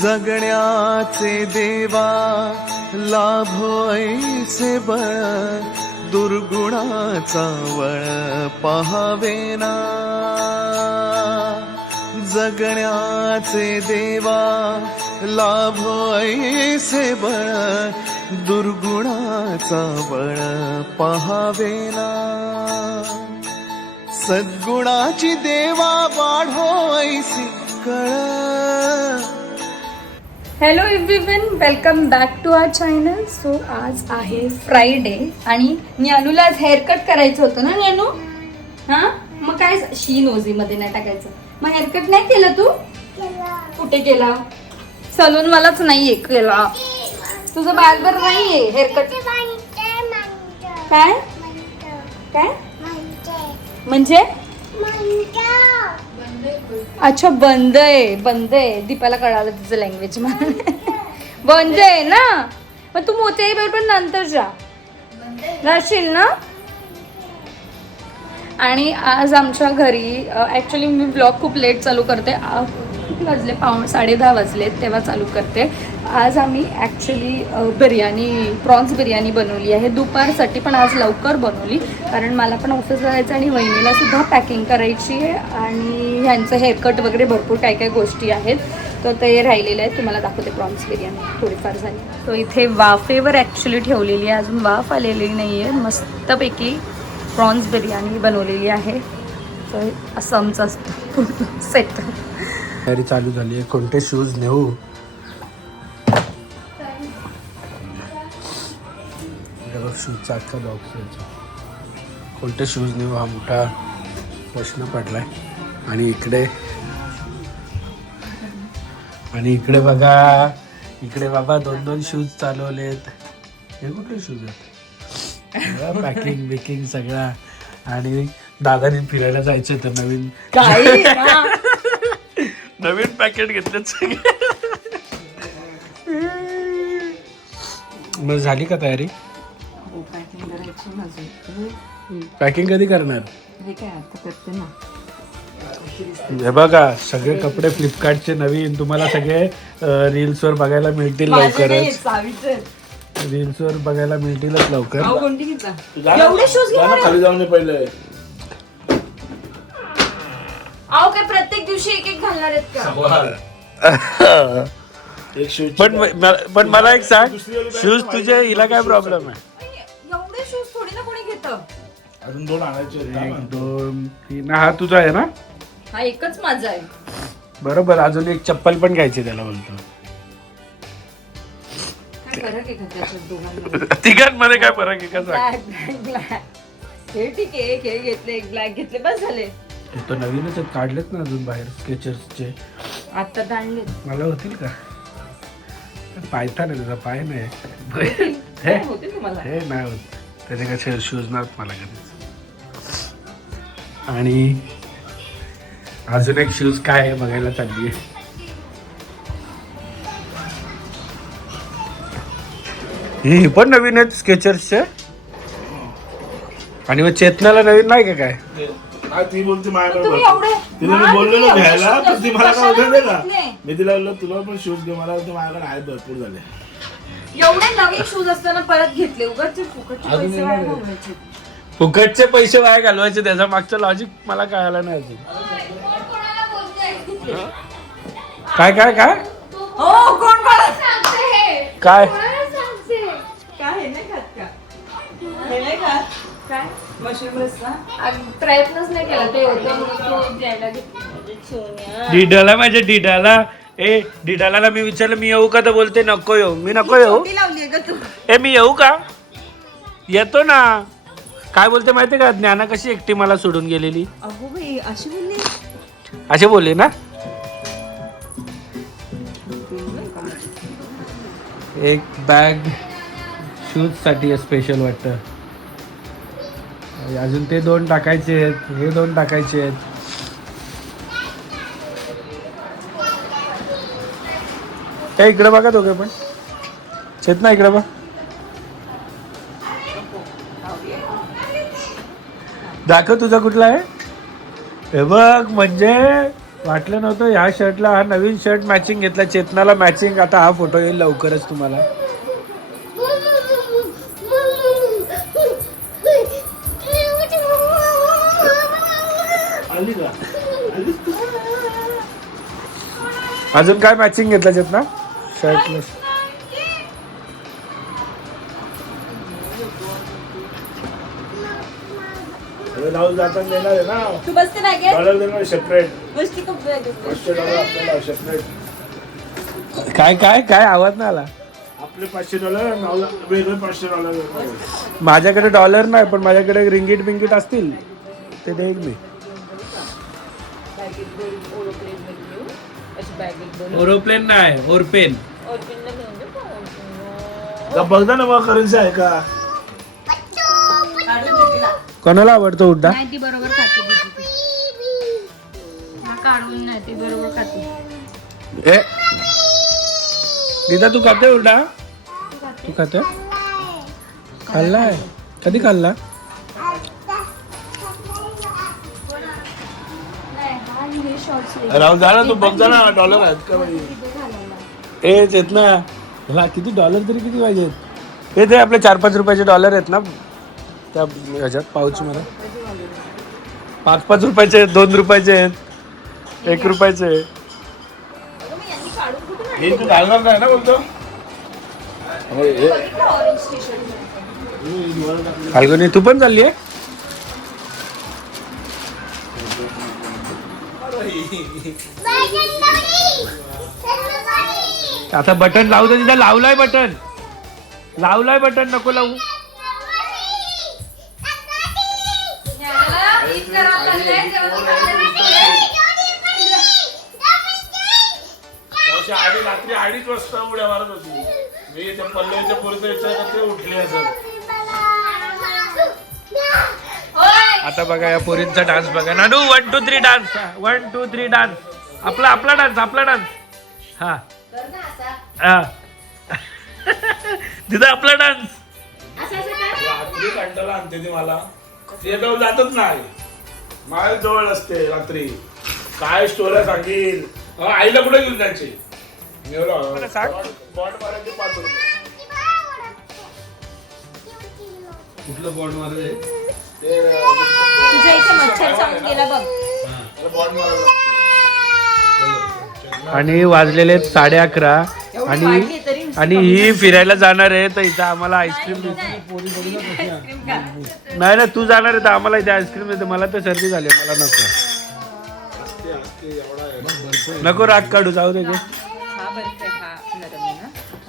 जगण्याचे देवा लाभो ऐसे बळ, दुर्गुणाचा वळ पहावेना. जगण्याचे देवा लाभो ऐसे बळ, दुर्गुणाचा बळ पहावेना. सद्गुणाची देवा वाढो ऐसी कळ. Hello everyone, welcome back to our channel. So आज आहे फ्रायडे आणि न्यानूला आज हेअरकट करायचं होतं ना न्यानू? हां, मग काय शी नोझीमध्ये नाही टाकायचं. मग हेअरकट नाही केलं तू? कुठे केला? सलूनवालाच नाहीये केला. तुझं बॅगवर नाहीये हेअरकट. काय काय म्हणजे? अच्छा, बंद आहे. दीपाला कळालं तिचं लँग्वेज. बंद आहे ना. मग तू मोठे बरोबर नंतर जा, राहशील ना. आणि आज आमच्या घरी ॲक्च्युली मी ब्लॉग खूप लेट चालू करते. किती वाजले? 10:30 वाजलेत तेव्हा चालू करते. आज आम्ही ॲक्च्युली प्रॉन्स बिर्याणी बनवली आहे दुपारसाठी, पण आज लवकर बनवली कारण मला पण ऑफिसला जायचं आणि वहिनीला सुद्धा पॅकिंग करायची आहे आणि ह्यांचं हेअरकट वगैरे भरपूर काय काय गोष्टी आहेत. तर ते राहिलेलं आहे. तुम्हाला दाखवते प्रॉन्स बिर्याणी थोडीफार झाली. तो इथे वाफेवर ॲक्च्युली ठेवलेली आहे, अजून वाफ आलेली नाही आहे. मस्तपैकी प्रॉन्स बिर्याणी बनवलेली आहे. तर असं आमचं असतं सेट. तयारी चालू झाली आहे. कोणते शूज नेऊ? शूजचा अख्खा बॉक्स. कोणते शूज नेऊ हा मोठा प्रश्न पडलाय. आणि इकडे बघा, इकडे बाबा 2-2 शूज चालवलेत. हे कुठले शूज आहेत? पॅकिंग बिकिंग सगळा. आणि दादाने फिरायला जायचं तर नवीन पॅकेट घेतलेत सगळे. मग झाली का तयारी? पॅकिंग कधी करणार? हे बघा, सगळे कपडे फ्लिपकार्टचे नवीन तुम्हाला सगळे रील्सवर बघायला मिळतील लवकरच. रील्सवर बघायला मिळतीलच लवकर. खाली जाऊन पहिले काय प्रत्येक दिवशी एक घालणार आहेत का? पण मला एक सांग, शूज तुझे हिला काय प्रॉब्लेम आहे? एवढे शूज थोडी ना कोणी घेतं. अजून 2 आणायचे. 1 2 3. हा तुझा आहे ना? हा एकच माझा आहे. बरोबर. अजून एक चप्पल पण घ्यायची त्याला बोलतो. तिघांमध्ये काय फरक आहे का? ब्लॅक हे ठीक आहे. एक हे घेतले, एक ब्लॅक घेतले, बस झाले. तो नवीनच काढलेत ना अजून बाहेर स्केचर्सचे. आता काढले. मला होतील का? पायथा नाही तुझा, पाय नाही हे नाही होत त्याचे कसे शूज नाहीत मला कधीच. आणि अजून एक शूज काय आहे बघायला चालली आहे. हे पण नवीन आहेत स्केचर्सचे. आणि मग चेतनाला नवीन नाही का काय? ती बोलते माझ्याकडे, तिला मी बोललेलो घ्यायला, पण ती मला काय होतं नाही का, मी तिला बोललो तुला पण शूज घे. मला माझ्याकडे आहेत भरपूर झाले. एवढे नवीन शूज असताना परत घेतले उगाचचे फुकटचे पैसे वाया घालवायचे. फुकटचे पैसे वाया घालवायचे, त्याचा मागचं लॉजिक मला कळालं नाही अजून. काय काय काय हो, कोण सांगते? काय काय नाही खात का? हे नाही खात काय? मशरूम रस्सा प्रयत्नच नाही केला. ते होतं द्यायला डिडाला, माझ्या डिडाला. डिडाला मी विचारलं मी येऊ का, तर बोलते नको येऊ. मी नको येऊ. मी येऊ का? येतो ना. काय बोलते माहितीये का? ज्ञाना कशी एकटी मला सोडून गेलेली. अहो बाई, असे बोलले ना. एक बॅग शूज साठी स्पेशल वाटतं. अजून ते 2 टाकायचे आहेत, हे 2 टाकायचे आहेत. इकडे बघा दोघे पण. चेतना इकडे बघ. दाखव तुझा कुठला आहे. हे बघ, म्हणजे वाटलं नव्हतं ह्या शर्टला हा नवीन शर्ट मॅचिंग घेतला, चेतनाला मॅचिंग. आता हा फोटो येईल लवकरच तुम्हाला. आली का? अजून काय मॅचिंग घेतलं चेतना शर्टला? राहुल जाताना देणार आहे ना, तू बसते बॅगेत डॉलर देणार सेपरेट, बसती का बॅगेत? $500 आपल्याला सेपरेट. काय काय काय आवाज नाही आला. आपले $500 वेगळे $500. माझ्याकडे डॉलर नाही, पण माझ्याकडे रिंगीट बिंगीट असतील ते देईन मी. ओरोप्लेन नाही, ओरपेन. बघता ना मग करन्सी आहे का? कोणाला आवडतो उड्डा? नाही ती बरोबर खाते हा काढून नाही ती बरोबर खाते. ए दिदा तू खाते उड्डा? तू खाते? खाल्लाय? कधी खाल्ला? राहुल जा ना, तू बघ जा ना डॉलर आहेत का बाई. ए चेतना ह्याला किती डॉलर तरी किती पाहिजेत? हे ते आपले 4-5 रुपयाचे डॉलर आहेत ना त्या ह्याच्यात पाऊच मध्ये. 5-5 रुपयाचे आहेत, 2 रुपयाचे आहेत, 1 रुपयाचे. हे तू घालणार नाही ना बोलतो. फाल्गुनी तू पण चालली आहे? आता बटन लावू दे तिथं. लावलाय बटन, लावलाय बटन, नको लावू. रात्री 2:30 वाजता उड्या मारत होती मी. त्या पल्लवीच्या पोरीचं विचार ते उठले असं. आता बघा या पोरींचा डान्स बघा. नानू 1 2 3 डान्स. 1 2 3 डान्स. आपला डान्स, आपला डान्स. हा हा दिदा आपला डान्स. रात्री कंटाळा आणते ती मला. ते जाऊ जातच नाही, माझ्या जवळ असते रात्री. काय स्टोऱ्या सांगेल. आईला कुठे घेऊन जायचे? बॉन्ड मारायचे $5. कुठलं बॉन्ड मारले? तुझ्या इथे मच्छर चावून गेला बघ. बॉन्ड मारायला. आणि वाजलेले 11:30 आणि ही फिरायला जाणार आहे तर इथं आम्हाला आईस्क्रीम नाही ना. तू जाणार आहे तर आम्हाला इथे आईस्क्रीम देते. मला तर सर्दी झाली, मला नको. नको राग काढू, जाऊ दे.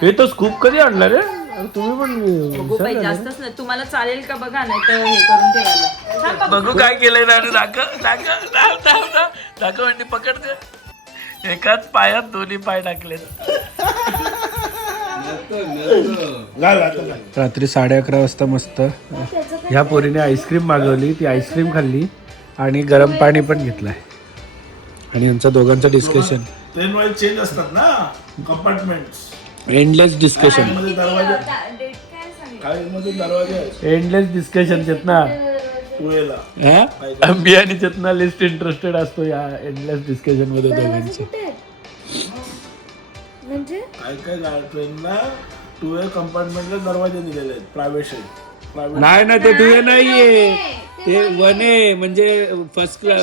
हे तर स्कूप कधी आणला रे तुम्ही पण? जास्तच नाही तुम्हाला चालेल का बघा, नाही तर हे करून ठेवायला. बघू काय केलंय ना. दाखव म्हणजे पकडते. एकाच पायात दोन्ही पाय टाकले. रात्री 11:30 वाजता मस्त ह्या पोरीने आईस्क्रीम मागवली. ती आईस्क्रीम खाल्ली आणि गरम पाणी पण घेतलंय. आणि यांचं दोघांचं डिस्कशन. ट्रेन वाईज चेंज असतात ना compartments. Endless discussion, endless discussion. Chetana मी आणि चेतना लिस्ट इंटरेस्टेड असतो या एंडलेस डिस्कशन मध्ये दोघांची. काय काय ट्रेनला 2A कंपार्टमेंटला दरवाजे दिलेले आहेत प्रायव्हेट. नाही ना, ते 2A नाहीये, ते 1A म्हणजे फर्स्ट क्लास.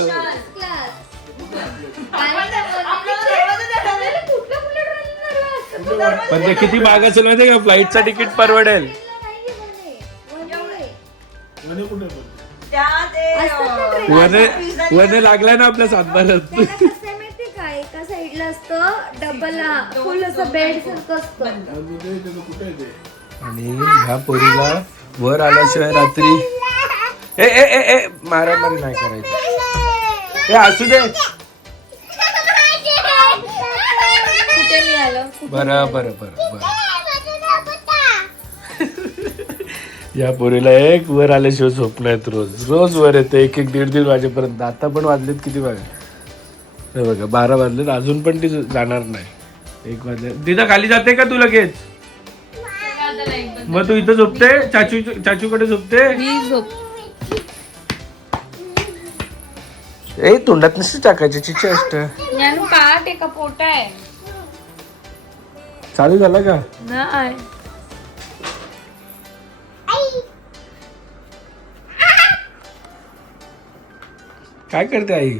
पण ते किती महाग असेल माहितीये का? फ्लाईटचं तिकीट परवडेल. वने लागलाय ना आपल्या सातबारात. एका साईडला असतं डबल फुल असं बेड सारखं असतं. आणि ह्या पोरीला वर आल्याशिवाय रात्री ए ए ए ए मारामारी नाही करायची. ए असू दे. कुठे मी आलं? बरं बरं बरं बरं. या पोरीला एक वर आल्याशिवाय स्वप्न आहेत. रोज रोज वर येते 1-1 1:30 वाजेपर्यंत. आता पण वाजलेत किती बघा, हे बघा 12 वाजलेत, अजून पण ती जाणार नाही. 1 वाजले. तिथं खाली जाते का तू लगेच? मग तू इथं झोपते? चाचूकडे झोपते? ए तोंडात नसते टाकायची चिची असत. ज्ञानू काट एका पोट आहे. चालू झालं का? नाही. काय करते आई?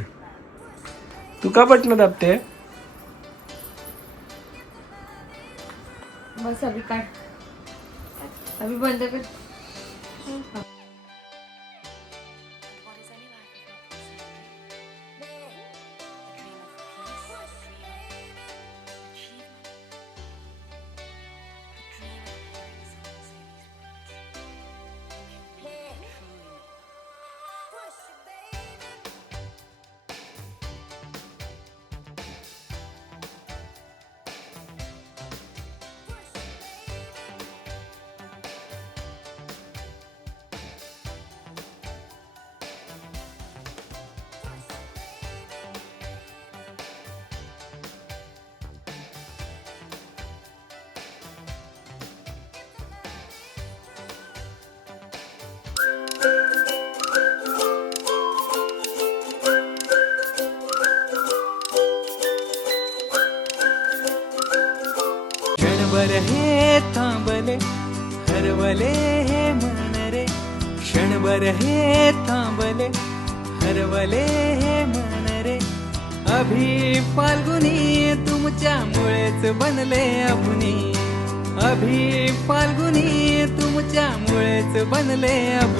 तू का बटणं दाबते? बस अभी काट. अभी बंद कर. क्षणभर हे थांबले हरवले हे मन रे, क्षणभर हे थांबले हरवले हे मन रे. अभि फाल्गुनी तुमच्यामुळेच बनले अभुनी, अभि फाल्गुनी तुमच्यामुळेच बनले अभुनी.